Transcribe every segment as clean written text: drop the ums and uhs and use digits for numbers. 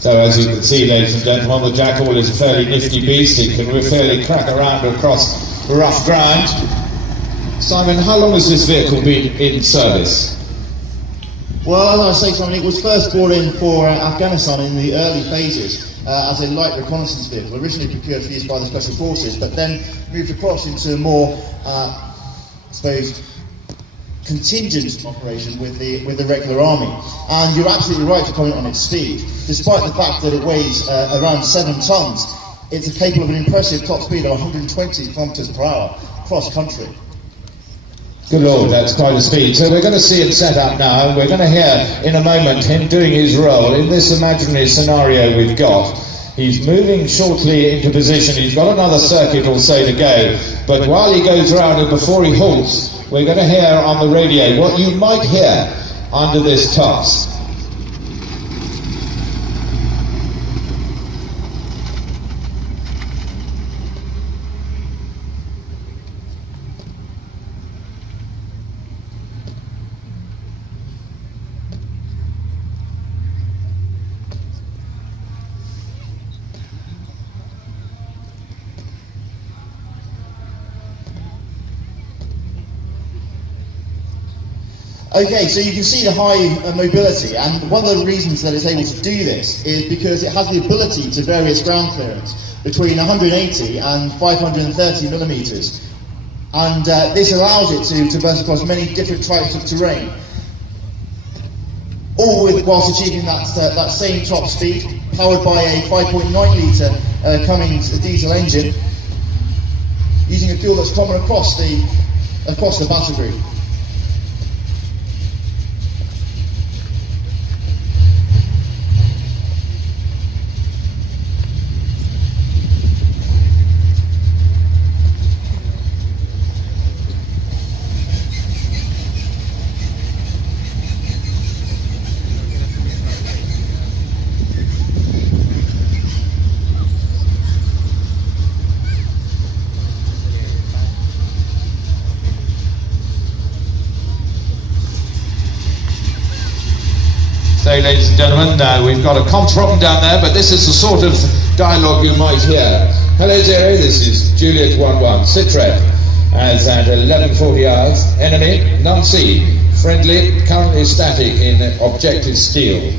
So as you can see, ladies and gentlemen, the Jackal is a fairly nifty beast. It can fairly crack around across rough ground. Simon, how long has this vehicle been in service? Well, as I say, Simon, it was first brought in for Afghanistan in the early phases as a light reconnaissance vehicle, originally procured for use by the Special Forces, but then moved across into a more, I suppose, contingent operation with the regular army. And you're absolutely right to comment on its speed. Despite the fact that it weighs around 7 tons, it's capable of an impressive top speed of 120 kilometres per hour across country. Good Lord, that's quite a speed. So we're going to see it set up now, and we're going to hear in a moment him doing his role in this imaginary scenario we've got. He's moving shortly into position. He's got another circuit or so to go, but while he goes round and before he halts, we're going to hear on the radio what you might hear under this task. Okay, so you can see the high mobility, and one of the reasons that it's able to do this is because it has the ability to vary its ground clearance between 180 and 530 millimetres, and this allows it to traverse across many different types of terrain, all whilst achieving that same top speed, powered by a 5.9 litre Cummins diesel engine, using a fuel that's common across the battle group. So, ladies and gentlemen, we've got a comms problem down there, but this is the sort of dialogue you might hear. Hello, Zero, this is Juliet 11, Sitrep, as at 11:40 hours, enemy, none seen, friendly, currently static in objective steel.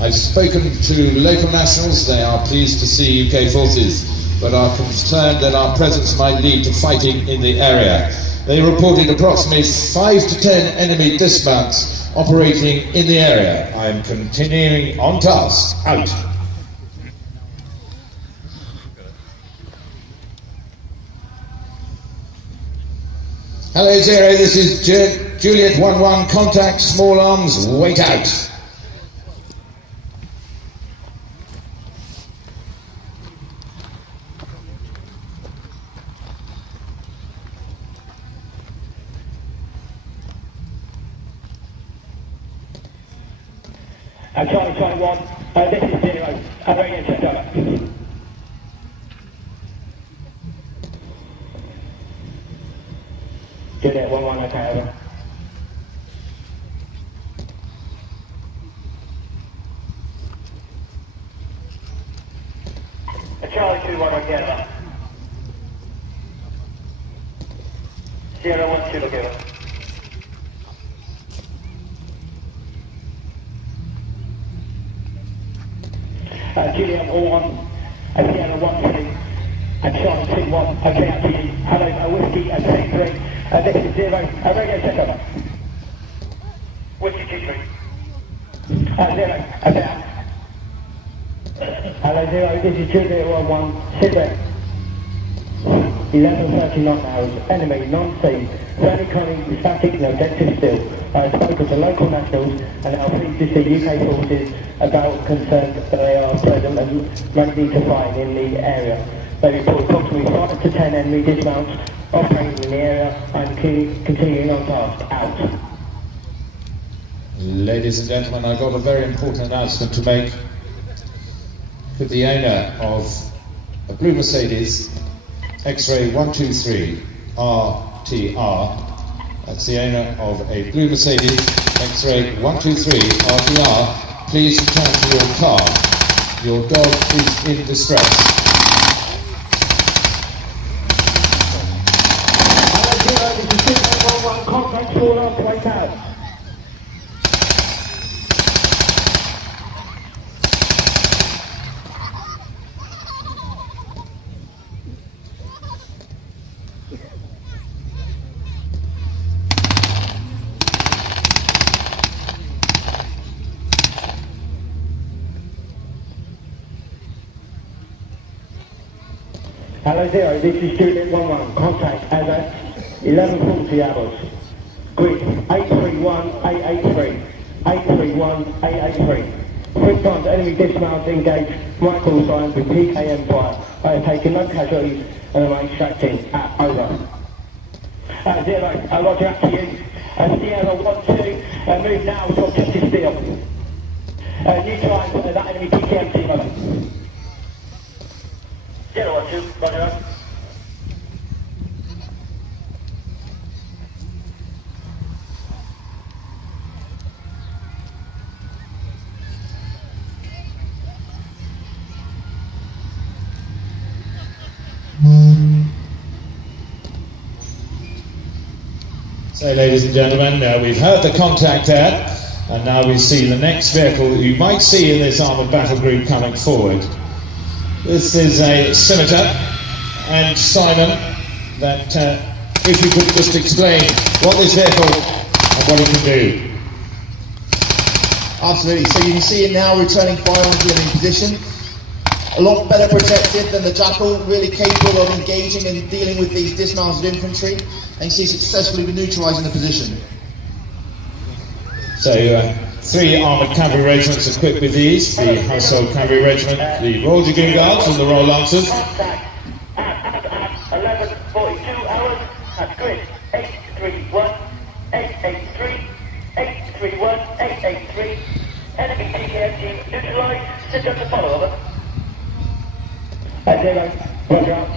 I've spoken to local nationals. They are pleased to see UK forces, but are concerned that our presence might lead to fighting in the area. They reported approximately 5 to 10 enemy dismounts operating in the area. I am continuing on task. Out. Hello, Zero, this is Juliet 11, contact, small arms, wait out. Charlie 1, this is 0, radio check over. Juliet 11, okay, over. Charlie 2-1, okay, over. 0-1-2, okay, over. Juliet 1-1, Sierra 1-2, and Charlie 2-1, okay, up to you. Hello, Whiskey, 2-3, this is 0, radio check over. Whiskey 2-3. 0, okay. Hello, 0, this is Juliet 1-1, sit there. 11:30 knock hours, enemy non-seen, fairly currently static, no objective still. I have spoken to local nationals and are pleased to see UK forces about concerned that they are present and ready to fight in the area. They report approximately 5 to 10 enemy dismounts operating in the area and continuing on task. Out. Ladies and gentlemen, I've got a very important announcement to make. Could the owner of a blue Mercedes X-ray 123 RTR, that's the owner of a blue Mercedes X-ray 123 RTR, please return to your car. Your dog is in distress. Contact fall on place out. Hello Zero, this is Juliet 11, contact as at 11:40 hours. Grid 831883, 831883. 3 times enemy dismount engaged, micro signs with PKM fire. I have taken no casualties and am extracting at over. Zero, roger up to you. Sierra 1-2, move now to objective steel. Neutralise that enemy PKM team over. 0-1-2, roger up. So ladies and gentlemen, we've heard the contact there, and now we see the next vehicle that you might see in this armoured battle group coming forward. This is a Scimitar, and Simon, that if you could just explain what this vehicle and what it can do. Absolutely, so you can see it now returning fire onto living position. A lot better protected than the Jackal, really capable of engaging and dealing with these dismounted infantry, and you see successfully neutralising the position. So 3 armoured cavalry regiments equipped with these, the Household Cavalry Regiment, the Royal Dragoon Guards and the Royal Lancers. 11:42 hours at grid 831883, 831883. Enemy TKM team neutralised, sit up to follow, over. 0, roger up.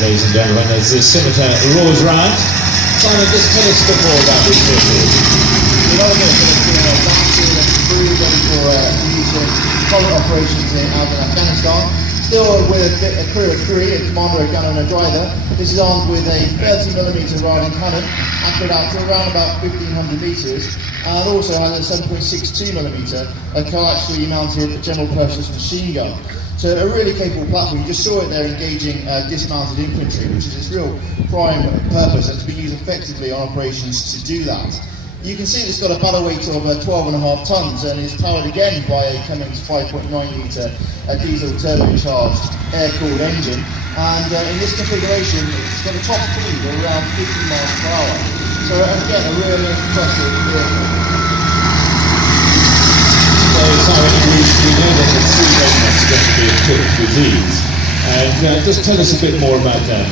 Ladies and gentlemen, as the Scimitar roars round, Simon, just tell us a bit more about this vehicle. The other vehicle is doing a backfield and crew ready for use in combat operations out in Afghanistan. Still with a crew of 3, a commander, a gunner and a driver. This is armed with a 30mm riding cannon, accurate out to around about 1500 metres, and also has a 7.62mm, a coaxially mounted general purpose machine gun. So a really capable platform. You just saw it there engaging dismounted infantry, which is its real prime purpose, and to be used effectively on operations to do that. You can see it's got a battle weight of 12.5 tonnes and is powered again by a Cummins 5.9 litre diesel turbocharged air-cooled engine. And in this configuration, it's got a top speed of around 50 miles per hour. So again, a really impressive vehicle. So Simon, we know that the 3 regiments are going to be equipped with these, and just tell us a bit more about them.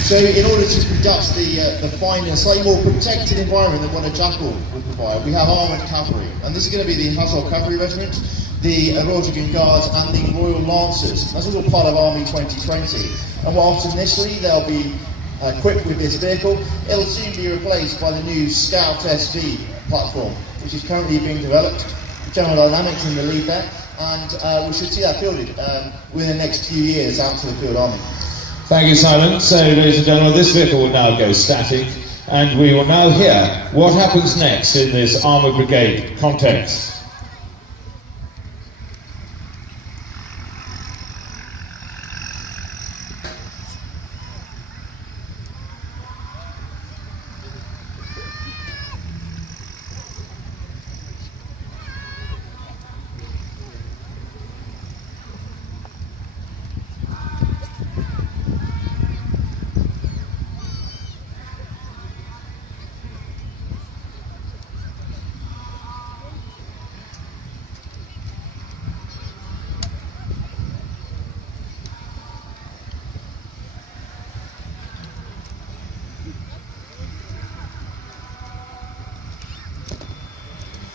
So in order to conduct the find in a slightly more protected environment than what a Jackal would provide, we have armoured cavalry, and this is going to be the Household Cavalry Regiment, the Royal Dragoon Guards and the Royal Lancers. That's all part of Army 2020, and whilst initially they'll be equipped with this vehicle, it'll soon be replaced by the new Scout SV platform, which is currently being developed. General Dynamics in the lead there, and we should see that fielded within the next few years out to the field army. Thank you, Simon. So, ladies and gentlemen, this vehicle will now go static, and we will now hear what happens next in this Armoured Brigade context.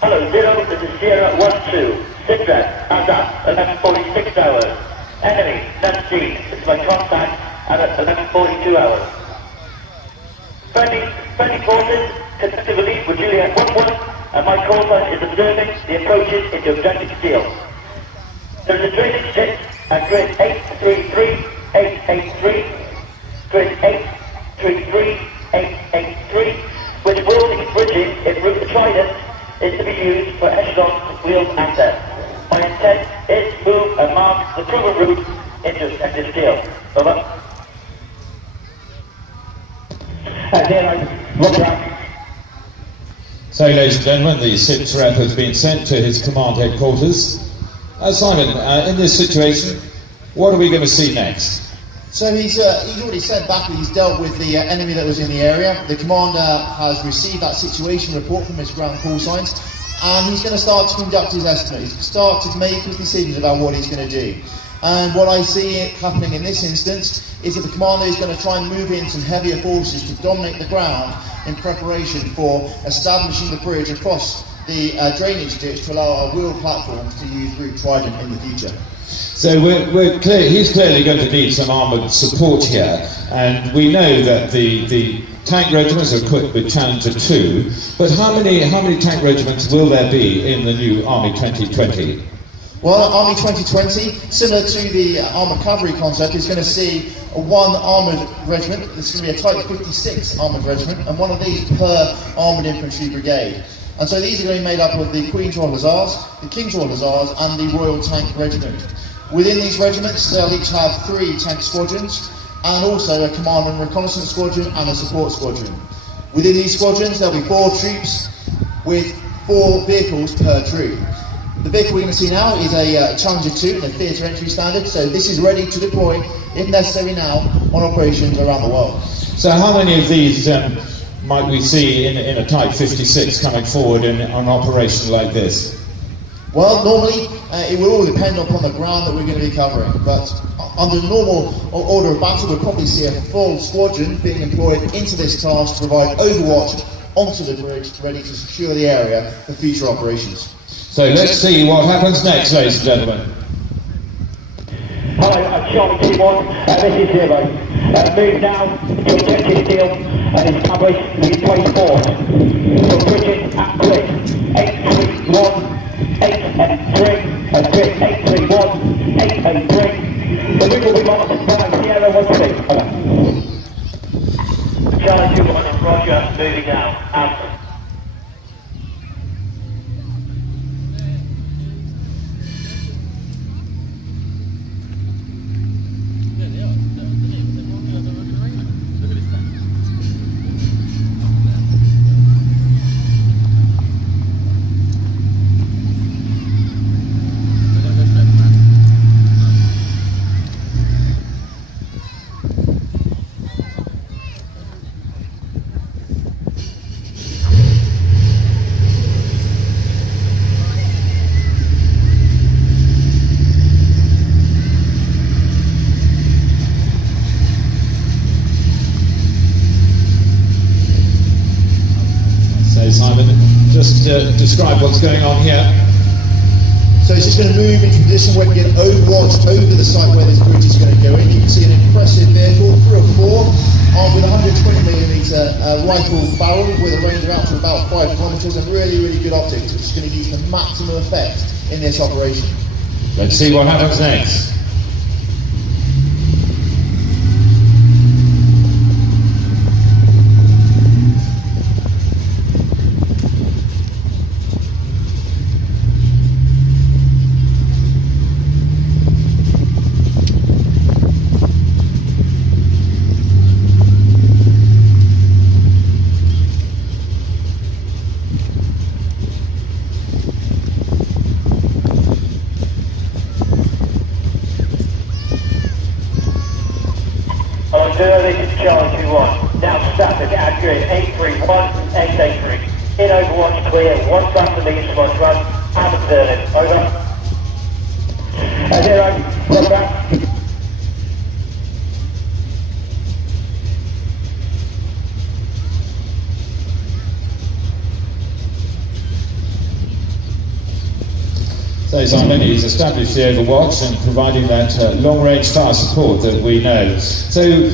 Hello, 0, this is Sierra 1-2. Citrus, as at 11:46 hours. Enemy, 17, this is my contact at 11:42 hours. Friendly forces, connected release with Juliet 1-1, and my call sign is observing the approaches into objective steel. There is a drainage hit at grid 833-883, grid 833-883, which will be bridging en route to Trident is to be used for echelon wheeled access. My intent is to move and mark the proven route into objective steel. Over. 0, roger. So, ladies and gentlemen, the SIPS rep has been sent to his command headquarters. Simon, in this situation, what are we going to see next? So he's already sent back that he's dealt with the enemy that was in the area. The commander has received that situation report from his ground call signs, and he's going to start to conduct his estimate. He's going to start to make his decisions about what he's going to do. And what I see happening in this instance is that the commander is going to try and move in some heavier forces to dominate the ground in preparation for establishing the bridge across the drainage ditch to allow our wheeled platforms to use route Trident in the future. So he's clearly going to need some armoured support here, and we know that the tank regiments are equipped with Challenger 2, but how many tank regiments will there be in the new Army 2020? Well, Army 2020, similar to the armoured cavalry concept, is going to see one armoured regiment. It's going to be a Type 56 armoured regiment, and one of these per armoured infantry brigade. And so these are going to be made up of the Queen's Royal Hussars, the King's Royal Hussars, and the Royal Tank Regiment. Within these regiments, they'll each have 3 tank squadrons, and also a command and reconnaissance squadron and a support squadron. Within these squadrons, there'll be 4 troops with 4 vehicles per troop. The vehicle we're going to see now is a Challenger 2, the theatre entry standard, so this is ready to deploy, if necessary now, on operations around the world. So how many of these might we see in a Type 56 coming forward in an operation like this? Well, normally it will all depend upon the ground that we're going to be covering, but under normal order of battle we'll probably see a full squadron being employed into this task to provide overwatch onto the bridge, ready to secure the area for future operations. So let's see what happens next, ladies and gentlemen. Hello, I'm Charlie T1, this is 0. Move now to objective steel and establish the place force. So bridging at grid 831, 8 and 3, and grid 831, 8 and 3. The route will be marked by Sierra 1-2. Charlie 2-1, roger, moving now, out. Simon, just describe what's going on here. So it's just going to move into a position where we get overwatch over the site where this bridge is going to go in. You can see an impressive vehicle, 3 or 4, armed with a 120mm rifle barrel with a range of out to about 5 kilometres and really, really good optics, which is going to use the maximum effect in this operation. Let's see what happens next. This is Charlie 2-1. Now static at grid 831, 883. In overwatch clear, 1 front to me, smart run, and observing. Over. 0, roger back. So Simon, he's established the Overwatch and providing that long-range fire support that we know. So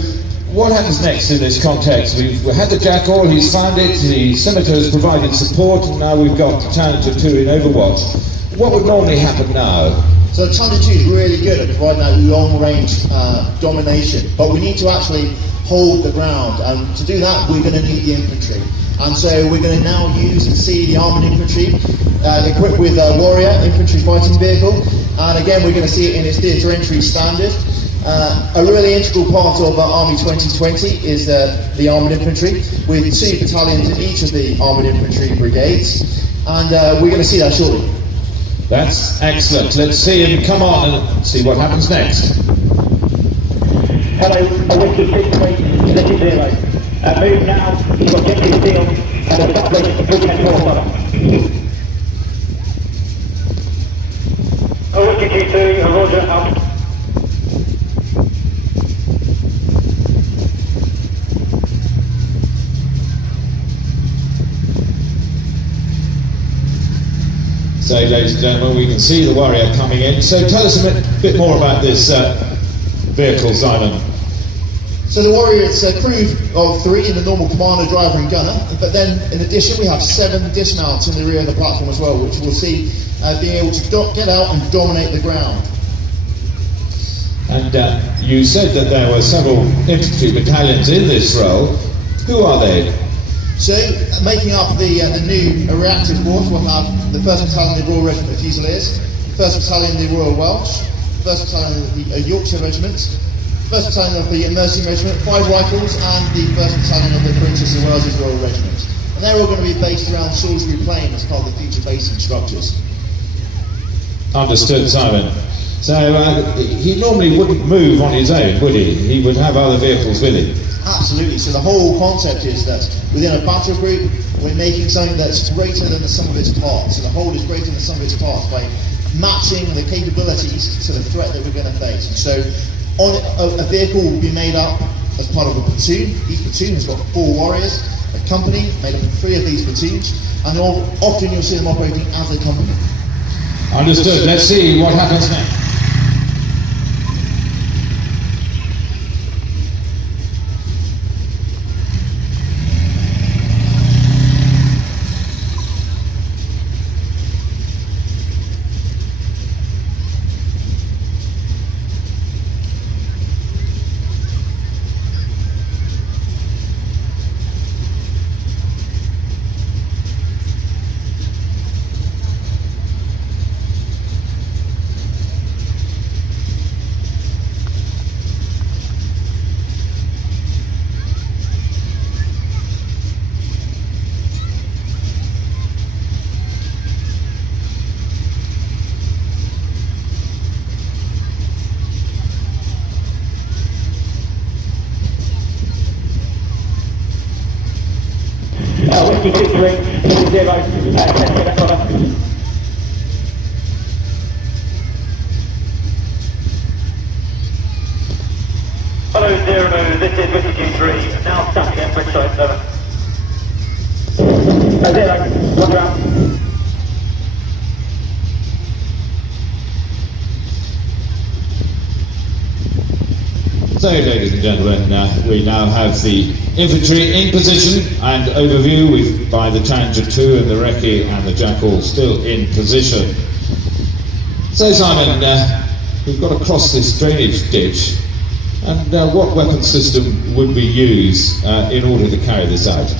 what happens next in this context? We've had the Jackal, he's found it, the Scimitar has provided support, and now we've got the Challenger 2 in Overwatch. What would normally happen now? So the Challenger 2 is really good at providing that long-range domination, but we need to actually hold the ground, and to do that we're going to need the infantry. And so we're going to now use and see the armoured infantry equipped with a Warrior infantry fighting vehicle, and again we're going to see it in its theatre entry standard. A really integral part of Army 2020 is the armoured infantry, with 2 battalions in each of the armoured infantry brigades, and we're going to see that shortly. That's excellent. Let's see him come on and see what happens next. Hello, Whiskey 6-3, this is 0. Move now to objective field and establish the bridgehead water. Whiskey G2, Roger, out. So, ladies and gentlemen, we can see the Warrior coming in. So tell us a bit more about this vehicle, Simon. So the Warrior, it's a crew of 3 in the normal commander, driver and gunner, but then in addition we have 7 dismounts in the rear of the platform as well, which we'll see being able to get out and dominate the ground. And you said that there were several infantry battalions in this role. Who are they? So, making up the new reactive force, we'll have the 1st Battalion of the Royal Regiment of Fusiliers, the 1st Battalion of the Royal Welsh, the 1st Battalion of the Yorkshire Regiment, 1st Battalion of the Mercia Regiment, 5 Rifles, and the 1st Battalion of the Princess of Wales's Royal Regiment. And they're all going to be based around Salisbury Plain as part of the future basing structures. Understood, Simon. So he normally wouldn't move on his own, would he? He would have other vehicles with him. Absolutely. So the whole concept is that within a battle group, we're making something that's greater than the sum of its parts. So the whole is greater than the sum of its parts by matching the capabilities to the threat that we're going to face. And so a vehicle will be made up as part of a platoon. Each platoon has got 4 warriors, a company made up of 3 of these platoons, and often you'll see them operating as a company. Understood. Let's see what happens next. Whiskey 6-3, this is 0, Hello 0, this is Whiskey G3, now static at Bridgeside 0, roger out. So, ladies and gentlemen, we now have the infantry in position and overview by the Challenger 2 and the Recce and the Jackal still in position. So, Simon, we've got to cross this drainage ditch, and what weapon system would we use in order to carry this out?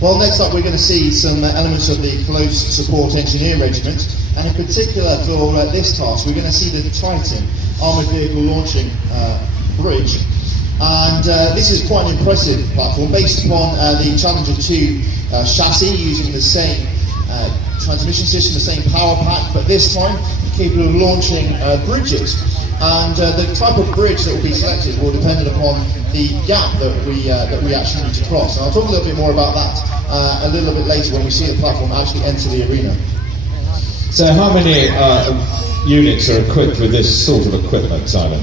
Well, next up we're going to see some elements of the Close Support Engineer Regiment, and in particular for this task we're going to see the Triton Armoured Vehicle Launching Bridge, and this is quite an impressive platform based upon the Challenger 2 chassis, using the same transmission system, the same power pack, but this time capable of launching bridges. And the type of bridge that will be selected will depend upon the gap that we actually need to cross. And I'll talk a little bit more about that a little bit later when we see the platform actually enter the arena. So how many units are equipped with this sort of equipment, Simon?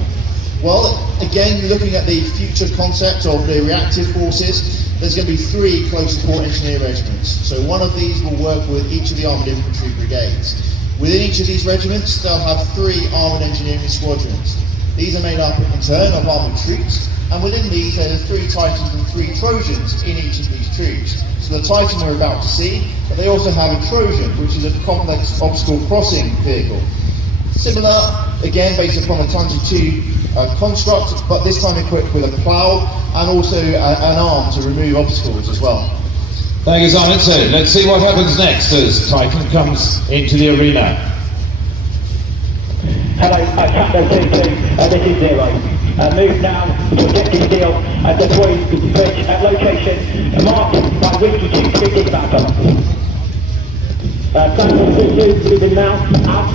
Well, again, looking at the future concept of the reactive forces, there's going to be 3 close support engineer regiments. So one of these will work with each of the armoured infantry brigades. Within each of these regiments, they'll have 3 armoured engineering squadrons. These are made up in turn of armoured troops, and within these there are 3 Titans and 3 Trojans in each of these troops. So the Titan we're about to see, but they also have a Trojan, which is a complex obstacle crossing vehicle. Similar, again based upon a Tanji 2 construct, but this time equipped with a plough and also an arm to remove obstacles as well. Thank you, Simon. So let's see what happens next as Titan comes into the arena. Hello, Tango 2-2, this is Zero. Move now to objective steel and deploy the bridge at location marked by Whiskey 2 dispatcher. Tango 2-2, moving now, out.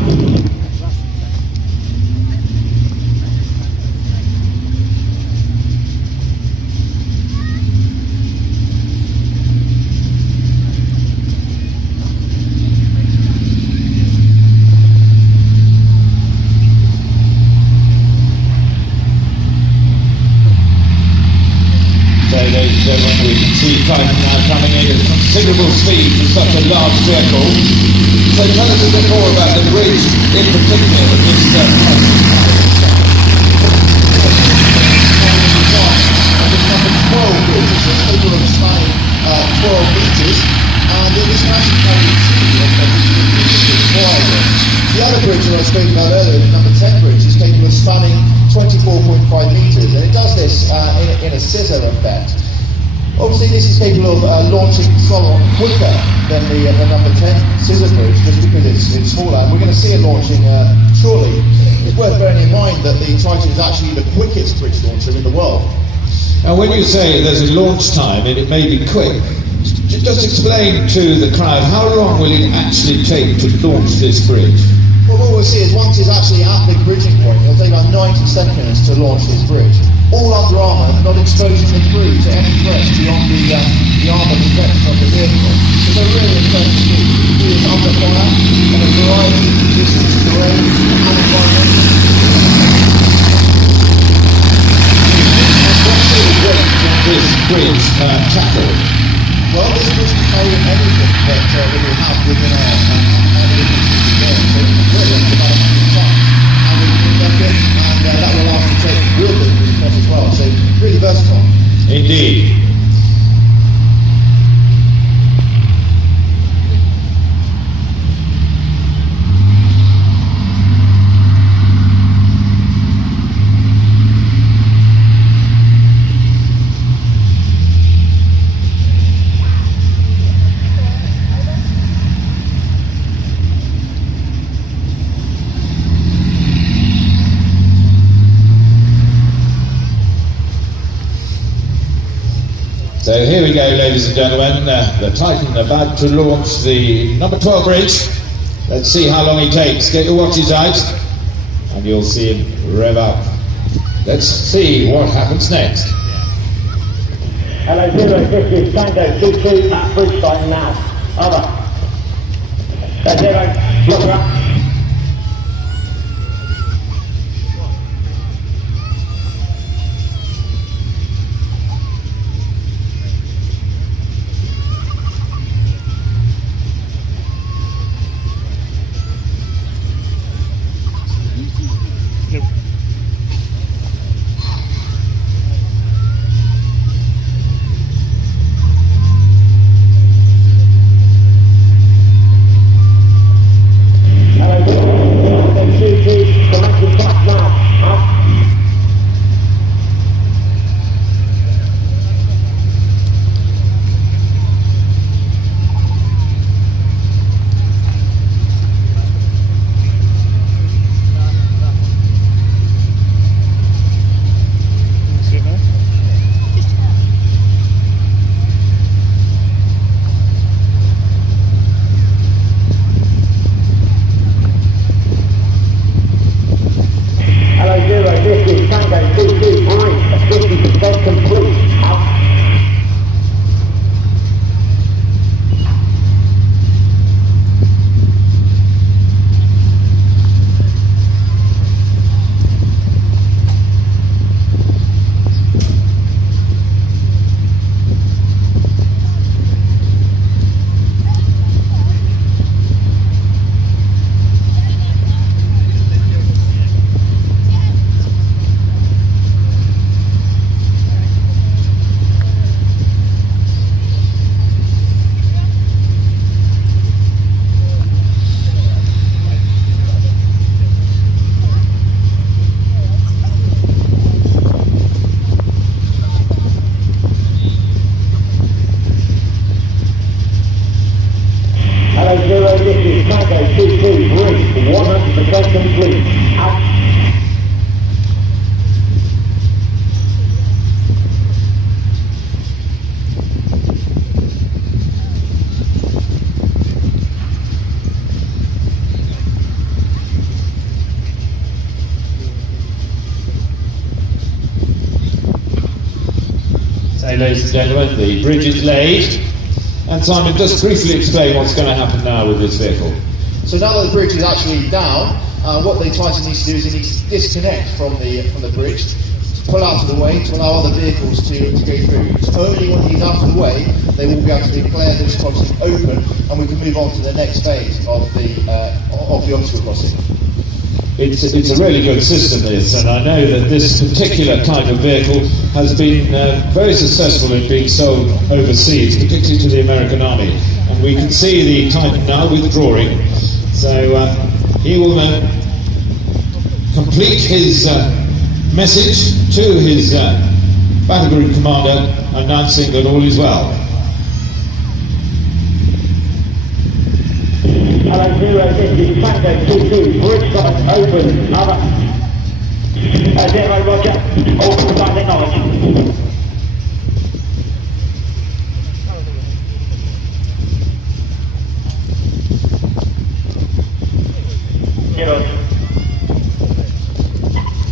Ladies and gentlemen, we can see Titan now coming in at considerable speed for such a large vehicle. So tell us a bit more about the bridge in particular that this Titan This number 12 bridge is capable of spanning 12 metres, and it is actually carrying 2 of the required. The other bridge that I spoke about earlier, the number 10 bridge, is capable of spanning 24.5 metres, and it does this in a scissor effect. Obviously this is capable of launching somewhat quicker than the number 10 scissor bridge, just because it's smaller, and we're going to see it launching shortly. It's worth bearing in mind that the Titan is actually the quickest bridge launcher in the world. Now when you say there's a launch time and it may be quick, just explain to the crowd how long will it actually take to launch this bridge? Well, what we'll see is once it's actually at the bridging point, it'll take about 90 seconds to launch this bridge. All under armour, not exposing the crew to any threats beyond the armour protection of the vehicle. It's a really important feat. It is under fire in a variety of conditions, terrain and environment. This bridge Jackal? Well, this bridge can carry anything that we have within our ability to go. So really, it's about 100 tons. And we can look it, and that will allow us to take real buildings across as well. So really versatile. Indeed. So here we go, ladies and gentlemen, the Titan about to launch the number 12 bridge. Let's see how long it takes. Get your watches out and you'll see him rev up. Let's see what happens next. Hello Zero, this is Tango 2-2 at bridge site now. Over. Zero, look up. Romeo 223, 100% complete. Out. So, ladies and gentlemen, the bridge is laid. And Simon, just briefly explain what's going to happen now with this vehicle. So now that the bridge is actually down, what the Titan needs to do is it needs to disconnect from the bridge, pull out of the way to allow other vehicles to go through. So only when he's out of the way, they will be able to declare this crossing open, and we can move on to the next phase of the obstacle crossing. It's a really good system, this, and I know that this particular type of vehicle has been very successful in being sold overseas, particularly to the American Army. And we can see the Titan now withdrawing. So he will complete his message to his battle group commander, announcing that all is well. Hello, 0, this is Tango 22, bridge side open, over. 0, roger, all provide acknowledge.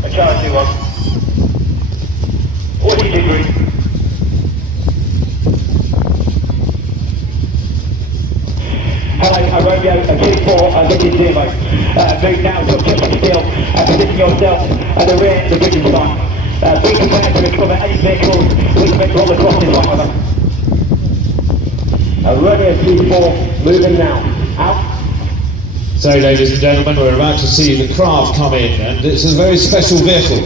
A Charlie 2-1. What do you agree? Hello, Romeo 2-4, this is 0. Move now to objective still, position yourself at the rear of the bridge side. Be prepared to recover any vehicles which may roll across this line. Romeo 2-4, moving now. Out. So, ladies and gentlemen, we're about to see the craft come in, and it's a very special vehicle.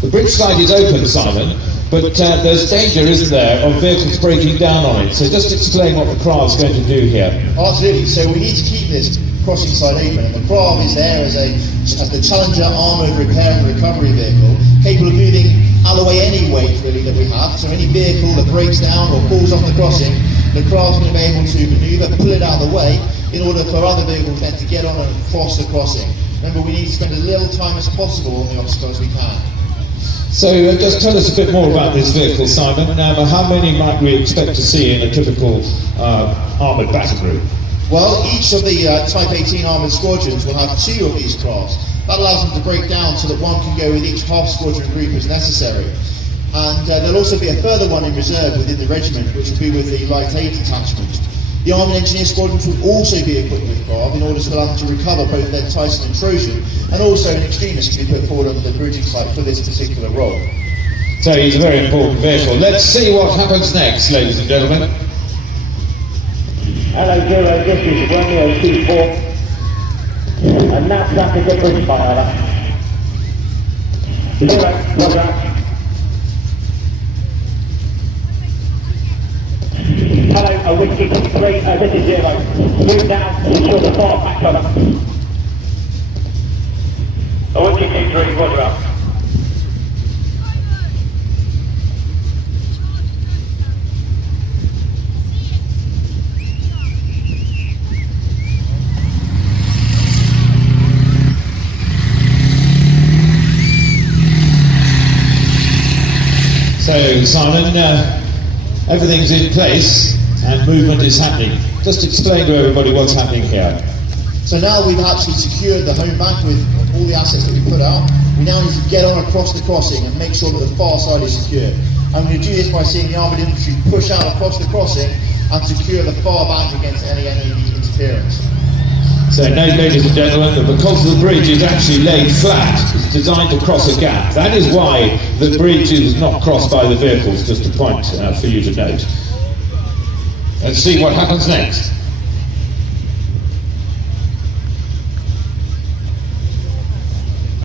The bridge side is open, Simon, but there's danger, isn't there, of vehicles breaking down on it. So just explain what the craft's going to do here. Absolutely. So we need to keep this crossing side open, and the craft is there as the Challenger armoured repair and recovery vehicle, capable of moving out of the way any weight really that we have. So any vehicle that breaks down or falls off the crossing, the craft's going to be able to manoeuvre, pull it out of the way, in order for other vehicles then to get on and cross the crossing. Remember, we need to spend as little time as possible on the obstacle as we can. So just tell us a bit more about this vehicle, Simon. Now, how many might we expect to see in a typical armoured battle group? Well, each of the Type 18 armoured squadrons will have 2 of these crafts. That allows them to break down so that one can go with each half squadron group as necessary. And there'll also be a further one in reserve within the regiment, which will be with the light aid detachment. The Armoured Engineer Squadrons will also be equipped with craft in order to allow them to recover both their Titan and Trojan, and also an extremist can be put forward onto the bridging site for this particular role. So he's a very important vehicle. Let's see what happens next, ladies and gentlemen. Hello, 0, this is Romeo 2-4, and that's the bridge side, over. 0, roger. Hello, a Whiskey 3, this is 0. Move down, ensure the far back cover. A Whiskey 2-3, roger up. So, Simon, everything's in place and movement is happening. Just explain to everybody what's happening here. So now we've actually secured the home bank with all the assets that we put out. We now need to get on across the crossing and make sure that the far side is secure. I'm going to do this by seeing the armoured infantry push out across the crossing and secure the far bank against any enemy interference. So now, ladies and gentlemen, because the bridge is actually laid flat, it's designed to cross a gap. That is why the bridge is not crossed by the vehicles, just a point for you to note. Let's see what happens next.